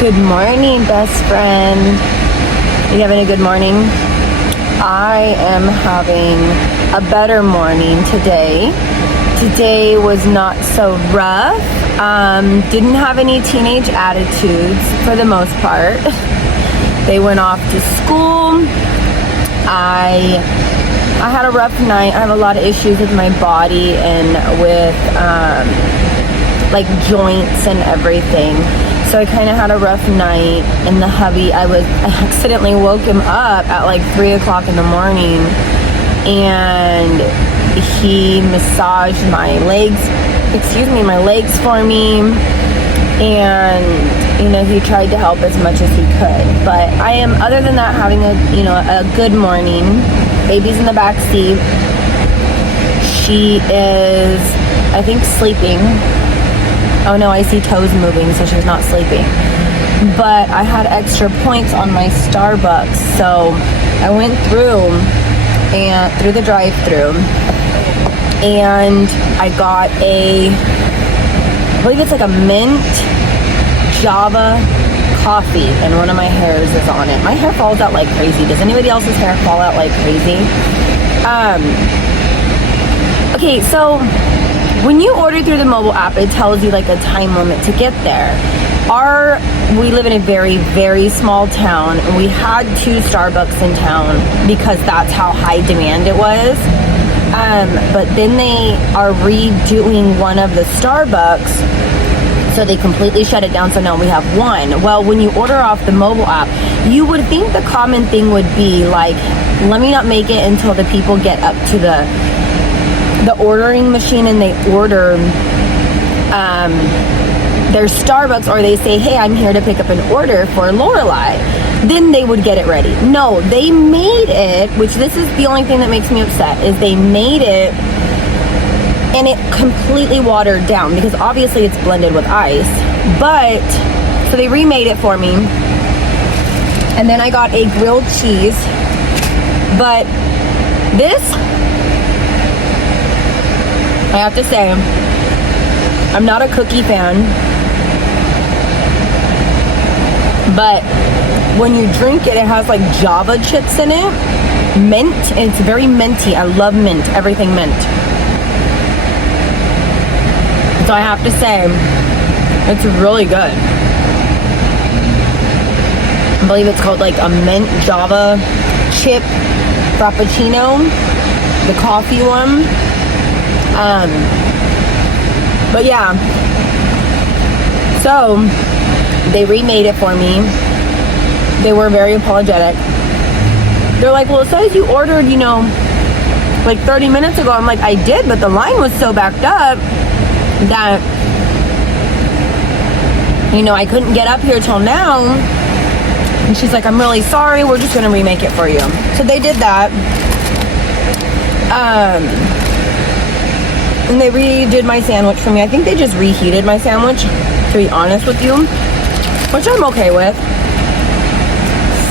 Good morning, best friend. You having a good morning? I am having a better morning today. Today was not so rough. Didn't have any teenage attitudes for the most part. They went off to school. I had a rough night. I have a lot of issues with my body and with like joints and everything. So I kind of had a rough night, and the hubby, I accidentally woke him up at like 3 o'clock in the morning, and he massaged my legs for me, and he tried to help as much as he could. But I am, other than that, having a good morning. Baby's in the back seat. She is, I think, sleeping. Oh no, I see toes moving, so she's not sleeping. But I had extra points on my Starbucks, so I went through the drive-thru, and I got I believe it's like a mint Java coffee, and one of my hairs is on it. My hair falls out like crazy. Does anybody else's hair fall out like crazy? Okay, so when you order through the mobile app, it tells you like a time limit to get there. We live in a very, very small town, and we had 2 Starbucks in town because that's how high demand it was. But then they are redoing one of the Starbucks, so they completely shut it down, so now we have 1. Well, when you order off the mobile app, you would think the common thing would be like, let me not make it until the people get up to the ordering machine and they order their Starbucks, or they say, hey, I'm here to pick up an order for Lorelai. Then they would get it ready. No, they made it, which this is the only thing that makes me upset, is they made it and it completely watered down, because obviously it's blended with ice. But so they remade it for me, and then I got a grilled cheese. But this, I have to say, I'm not a cookie fan, but when you drink it, it has like Java chips in it, mint, and it's very minty. I love mint, everything mint. So I have to say, it's really good. I believe it's called like a mint Java chip frappuccino, the coffee one. But yeah, so they remade it for me. They were very apologetic. They're like, well, it says you ordered, like 30 minutes ago. I'm like, I did, but the line was so backed up that, I couldn't get up here till now. And she's like, I'm really sorry. We're just going to remake it for you. So they did that. And they redid my sandwich for me. I think they just reheated my sandwich, to be honest with you, which I'm okay with.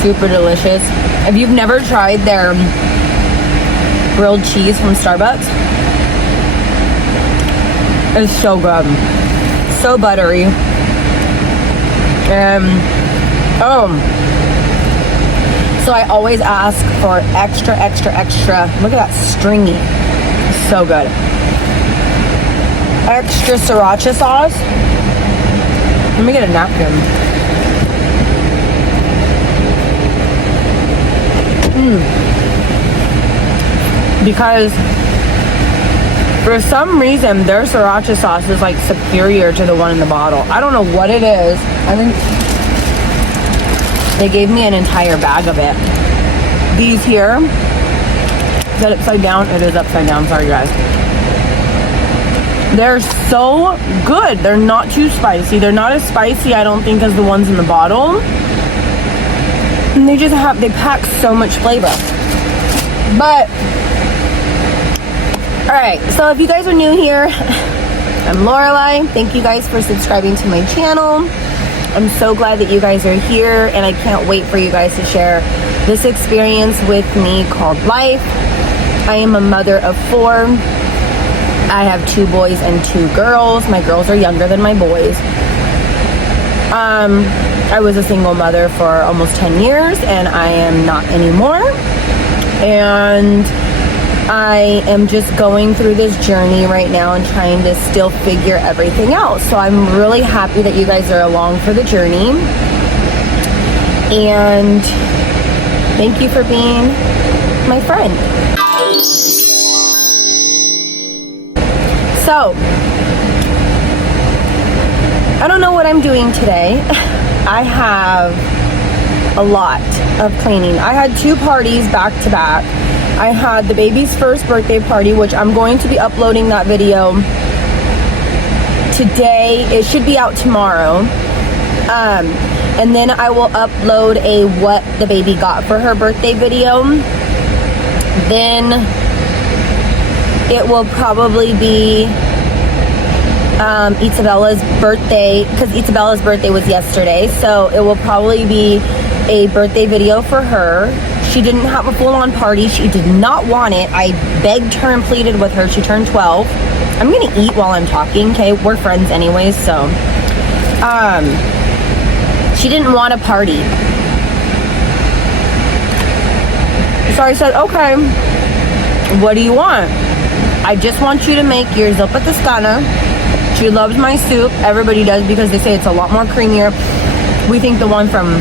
Super delicious. If you've never tried their grilled cheese from Starbucks, it's so good. So buttery. So I always ask for extra, extra, extra. Look at that, stringy. It's so good. Extra sriracha sauce. Let me get a napkin. Because for some reason their sriracha sauce is like superior to the one in the bottle. I don't know what it is. I think they gave me an entire bag of it. These here, is that upside down? It is upside down, sorry guys. They're so good. They're not too spicy. They're not as spicy, I don't think, as the ones in the bottle. And they pack so much flavor. But, alright, so if you guys are new here, I'm Lorelai. Thank you guys for subscribing to my channel. I'm so glad that you guys are here, and I can't wait for you guys to share this experience with me called life. I am a mother of 4. I have 2 boys and 2 girls. My girls are younger than my boys. I was a single mother for almost 10 years, and I am not anymore. And I am just going through this journey right now and trying to still figure everything out. So I'm really happy that you guys are along for the journey. And thank you for being my friend. So, I don't know what I'm doing today. I have a lot of cleaning. I had 2 parties back to back. I had the baby's first birthday party, which I'm going to be uploading that video today. It should be out tomorrow. And then I will upload a what the baby got for her birthday video. Then it will probably be Isabella's birthday, because Isabella's birthday was yesterday, so it will probably be a birthday video for her. She didn't have a full-on party. She did not want it. I begged her and pleaded with her. She turned 12. I'm gonna eat while I'm talking, okay? We're friends anyways, so she didn't want a party. So I said, okay, what do you want? I just want you to make your zuppa toscana. She loves my soup. Everybody does, because they say it's a lot more creamier. We think the one from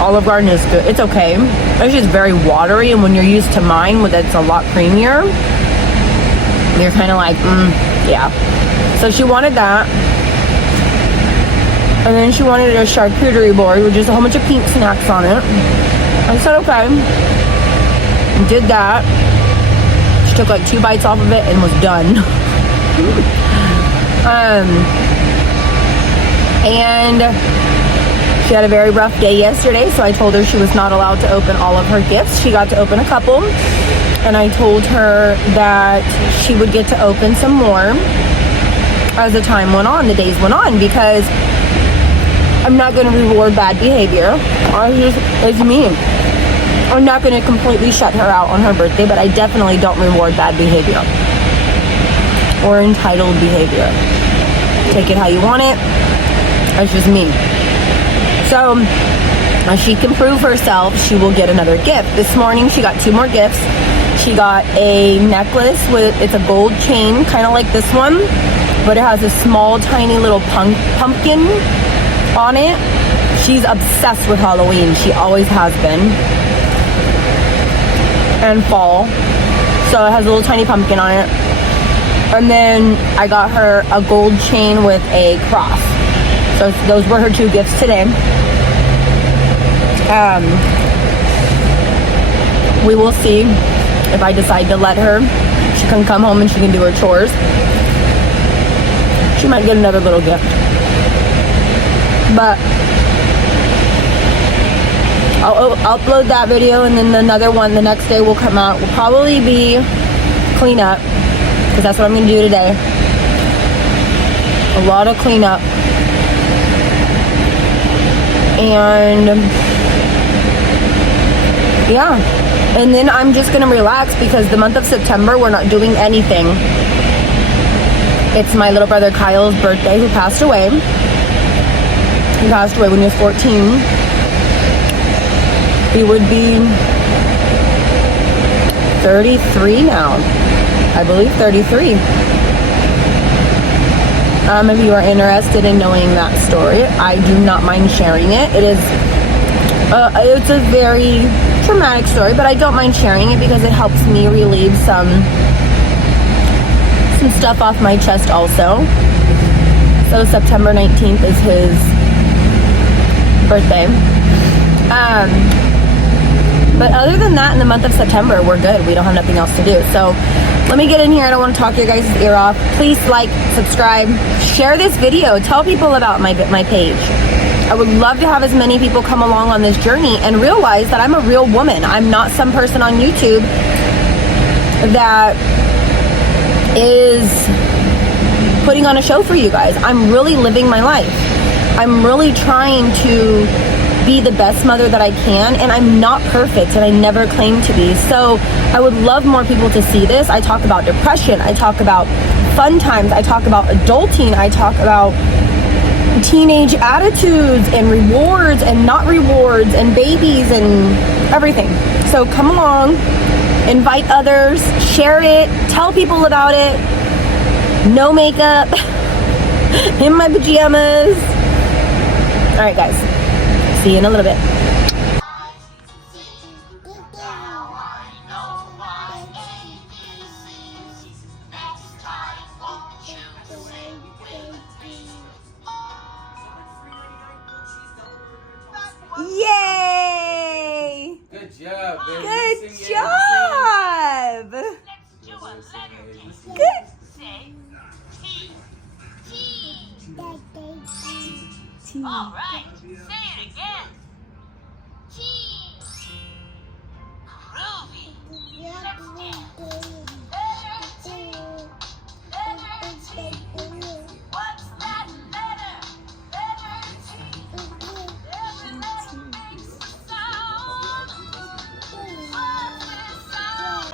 Olive Garden is good. It's okay. It's just very watery, and when you're used to mine, with it's a lot creamier, you're kind of like, yeah. So she wanted that. And then she wanted a charcuterie board with just a whole bunch of pink snacks on it. I said, okay. Did that. She took like 2 bites off of it and was done. And she had a very rough day yesterday, so I told her she was not allowed to open all of her gifts. She got to open a couple. And I told her that she would get to open some more as the time went on, the days went on, because I'm not going to reward bad behavior. It's me. I'm not going to completely shut her out on her birthday, but I definitely don't reward bad behavior or entitled behavior. Take it how you want it. That's just me. So, as she can prove herself, she will get another gift. This morning, she got 2 more gifts. She got a necklace with, it's a gold chain, kind of like this one, but it has a small, tiny little pumpkin on it. She's obsessed with Halloween. She always has been. And fall. So it has a little tiny pumpkin on it. And then I got her a gold chain with a cross. So those were her 2 gifts today. We will see if I decide to let her. She can come home and she can do her chores. She might get another little gift. But I'll upload that video, and then another one the next day will come out. Will probably be cleanup, because that's what I'm going to do today. A lot of cleanup. And yeah. And then I'm just going to relax, because the month of September we're not doing anything. It's my little brother Kyle's birthday, who passed away. He passed away when he was 14. He would be 33 now. I believe 33. If you are interested in knowing that story, I do not mind sharing it. It's a very traumatic story, but I don't mind sharing it because it helps me relieve some stuff off my chest also. So September 19th is his birthday. But other than that, in the month of September, we're good. We don't have nothing else to do. So let me get in here. I don't want to talk your guys' ear off. Please like, subscribe, share this video. Tell people about my page. I would love to have as many people come along on this journey and realize that I'm a real woman. I'm not some person on YouTube that is putting on a show for you guys. I'm really living my life. I'm really trying to be the best mother that I can, and I'm not perfect, and I never claim to be. So I would love more people to see this. I talk about depression. I talk about fun times. I talk about adulting. I talk about teenage attitudes and rewards and not rewards and babies and everything. So come along, invite others, share it, tell people about it. No makeup, in my pajamas. All right, guys, see you in a little bit. Yay! Good job, baby. Good job! Good. All right, say it again. Cheese. Groovy. Next dance. Letter T. Letter T. What's that letter? Letter T. Every letter makes a sound. What's this sound?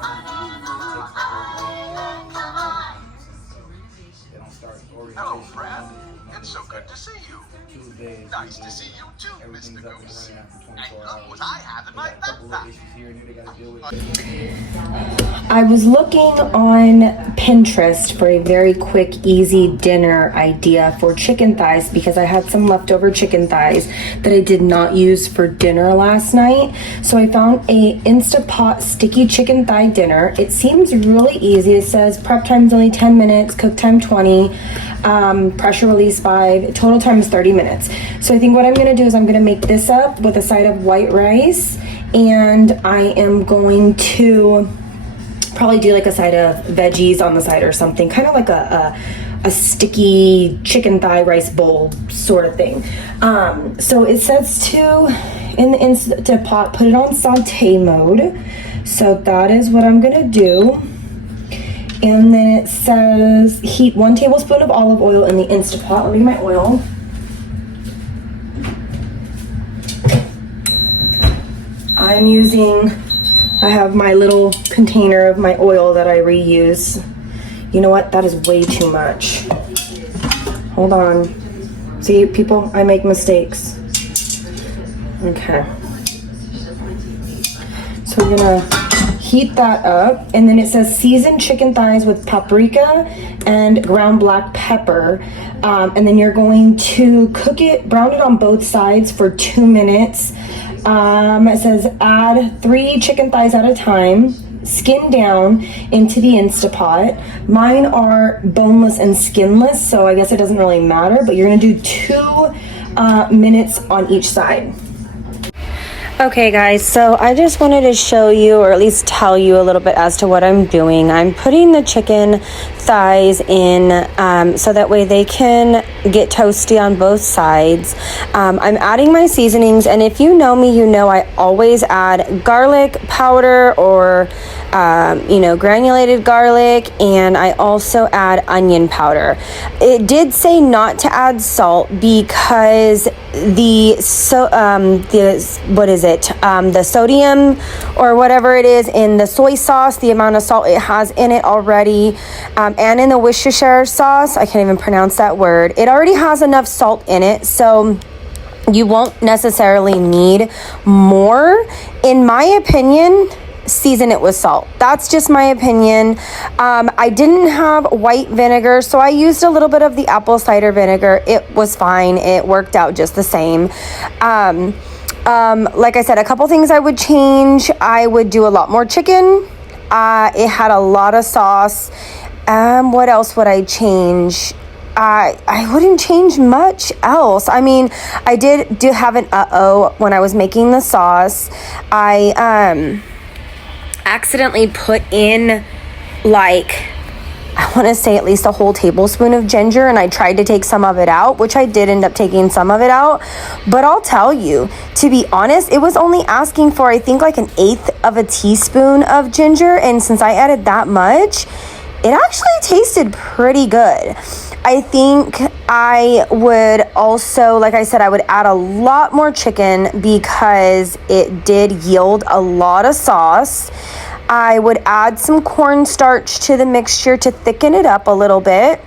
I don't know. Come on. Hello, friend. It's so good to see you. Nice to see you too, Mr. Goose. And look what I have in my backpack. I was looking on Pinterest for a very quick, easy dinner idea for chicken thighs because I had some leftover chicken thighs that I did not use for dinner last night. So I found a Instapot sticky chicken thigh dinner. It seems really easy. It says prep time's only 10 minutes, cook time 20, pressure release 5, total time is 30 minutes. So I think what I'm gonna do is I'm gonna make this up with a side of white rice, and I am going to probably do like a side of veggies on the side or something, kind of like a sticky chicken thigh rice bowl sort of thing. So it says to, in the Instant Pot, put it on saute mode. So that is what I'm gonna do. And then it says heat 1 tablespoon of olive oil in the Instant Pot. Let me get my oil. I have my little container of my oil that I reuse. You know what? That is way too much. Hold on. See, people, I make mistakes. Okay. So we're gonna heat that up, and then it says season chicken thighs with paprika and ground black pepper, and then you're going to cook it, brown it on both sides for 2 minutes. It says add 3 chicken thighs at a time, skin down into the Instapot. Mine are boneless and skinless, so I guess it doesn't really matter, but you're gonna do 2 minutes on each side. Okay guys, so I just wanted to show you, or at least tell you a little bit as to what I'm doing. I'm putting the chicken thighs in so that way they can get toasty on both sides. I'm adding my seasonings, and if you know me, you know I always add garlic powder or granulated garlic, and I also add onion powder. It did say not to add salt because the sodium or whatever it is in the soy sauce, the amount of salt it has in it already, and in the Worcestershire sauce, I can't even pronounce that word, it already has enough salt in it, so you won't necessarily need more. In my opinion, season it with salt. That's just my opinion. I didn't have white vinegar, so I used a little bit of the apple cider vinegar. It was fine. It worked out just the same. Like I said, a couple things I would change. I would do a lot more chicken. It had a lot of sauce. What else would I change? I wouldn't change much else. I mean, I did have an when I was making the sauce. I accidentally put in, like, I want to say at least a whole tablespoon of ginger, and I tried to take some of it out, which I did end up taking some of it out. But I'll tell you, to be honest, it was only asking for, I think, like 1/8 of a teaspoon of ginger, and since I added that much, it actually tasted pretty good. I think I would also, like I said, I would add a lot more chicken because it did yield a lot of sauce. I would add some cornstarch to the mixture to thicken it up a little bit.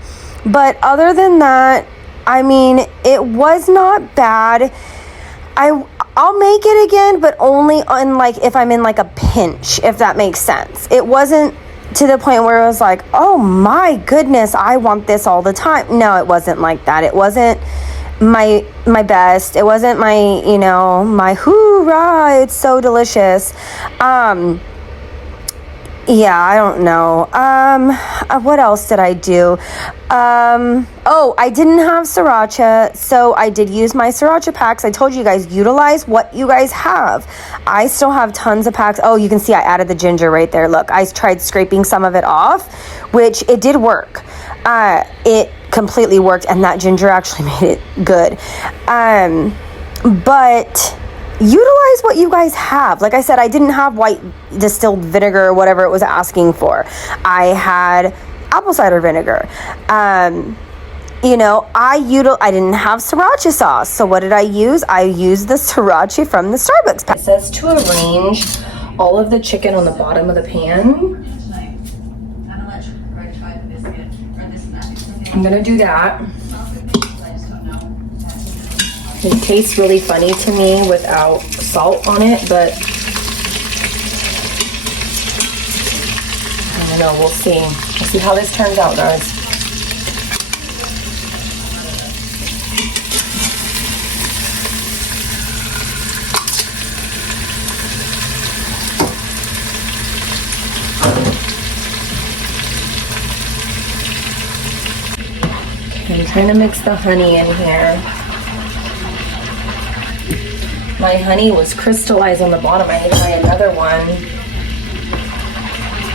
But other than that, I mean, it was not bad. I'll make it again, but only on like if I'm in like a pinch, if that makes sense. It wasn't to the point where it was like, oh my goodness, I want this all the time. No, it wasn't like that. It wasn't my best. It wasn't my, you know, my hoorah, it's so delicious. Yeah, I don't know. What else did I do? Oh, I didn't have sriracha, so I did use my sriracha packs. I told you guys, utilize what you guys have. I still have tons of packs. Oh, you can see I added the ginger right there. Look, I tried scraping some of it off, which it did work. It completely worked, and that ginger actually made it good. But utilize what you guys have. Like I said, I didn't have white distilled vinegar or whatever it was asking for. I had apple cider vinegar. You know, I didn't have sriracha sauce. So what did I use? I used the sriracha from the Starbucks pack. It says to arrange all of the chicken on the bottom of the pan. I'm gonna do that. It tastes really funny to me without salt on it, but I don't know, we'll see. We'll see how this turns out, guys. Okay, I'm trying to mix the honey in here. My honey was crystallized on the bottom. I need to buy another one.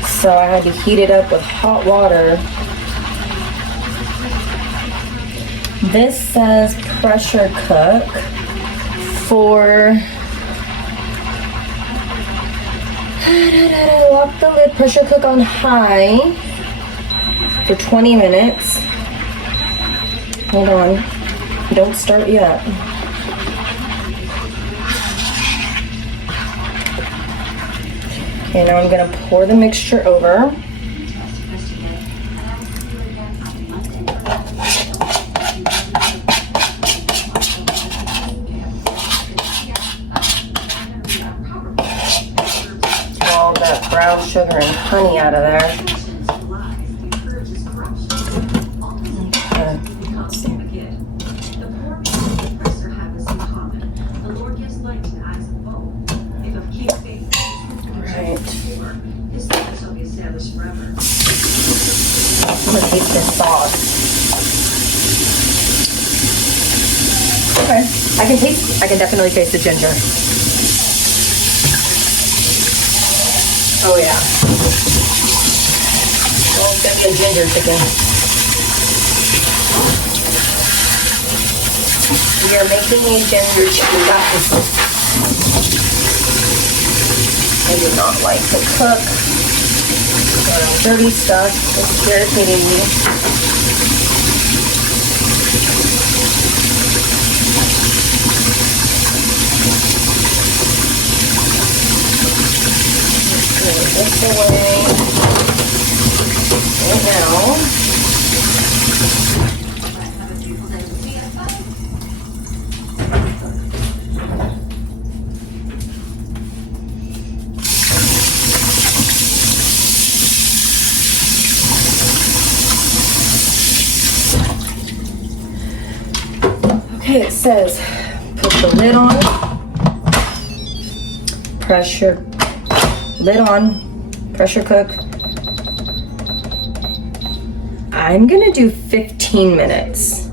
So I had to heat it up with hot water. This says pressure cook for... Lock the lid, pressure cook on high for 20 minutes. Hold on. Don't start yet. Okay, now I'm gonna pour the mixture over. All that brown sugar and honey out of there. I'm gonna taste this sauce. Okay, I can definitely taste the ginger. Oh yeah. Well, it's gonna be a ginger chicken. We are making a ginger chicken, guys. I do not like to cook dirty stuff. It's irritating me. This away right now. Okay, it says put the lid on, lid on, pressure cook. I'm gonna do 15 minutes.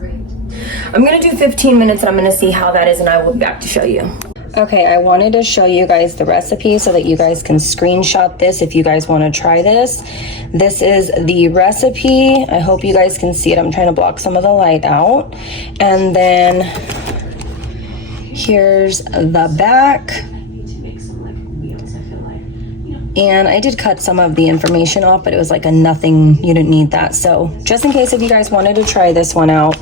I'm gonna do 15 minutes and I'm gonna see how that is and I will be back to show you. Okay, I wanted to show you guys the recipe so that you guys can screenshot this if you guys want to try this. This is the recipe. I hope you guys can see it. I'm trying to block some of the light out. And then here's the back. And I did cut some of the information off, but it was like a nothing, you didn't need that. So just in case if you guys wanted to try this one out,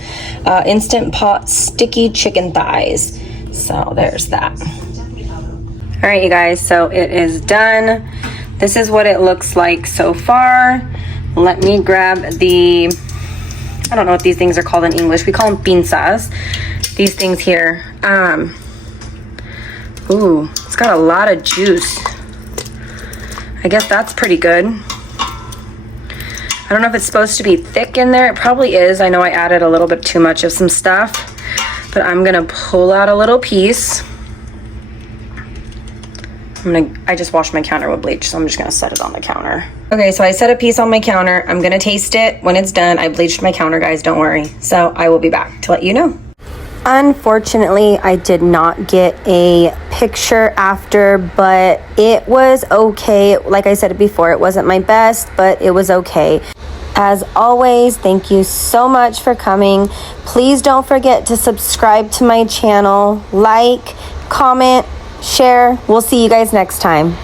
Instant Pot Sticky Chicken Thighs. So there's that. All right, you guys, so it is done. This is what it looks like so far. Let me grab the I don't know what these things are called in English. We call them pinzas. These things here. Ooh, it's got a lot of juice. I guess that's pretty good. I don't know if it's supposed to be thick in there. It probably is. I know I added a little bit too much of some stuff, but I'm gonna pull out a little piece. I just washed my counter with bleach, so I'm just gonna set it on the counter. Okay, so I set a piece on my counter. I'm gonna taste it when it's done. I bleached my counter, guys, don't worry. So I will be back to let you know. Unfortunately, I did not get a picture after, but it was okay. Like I said before, it wasn't my best, but it was okay. As always, thank you so much for coming. Please don't forget to subscribe to my channel, like, comment, share. We'll see you guys next time.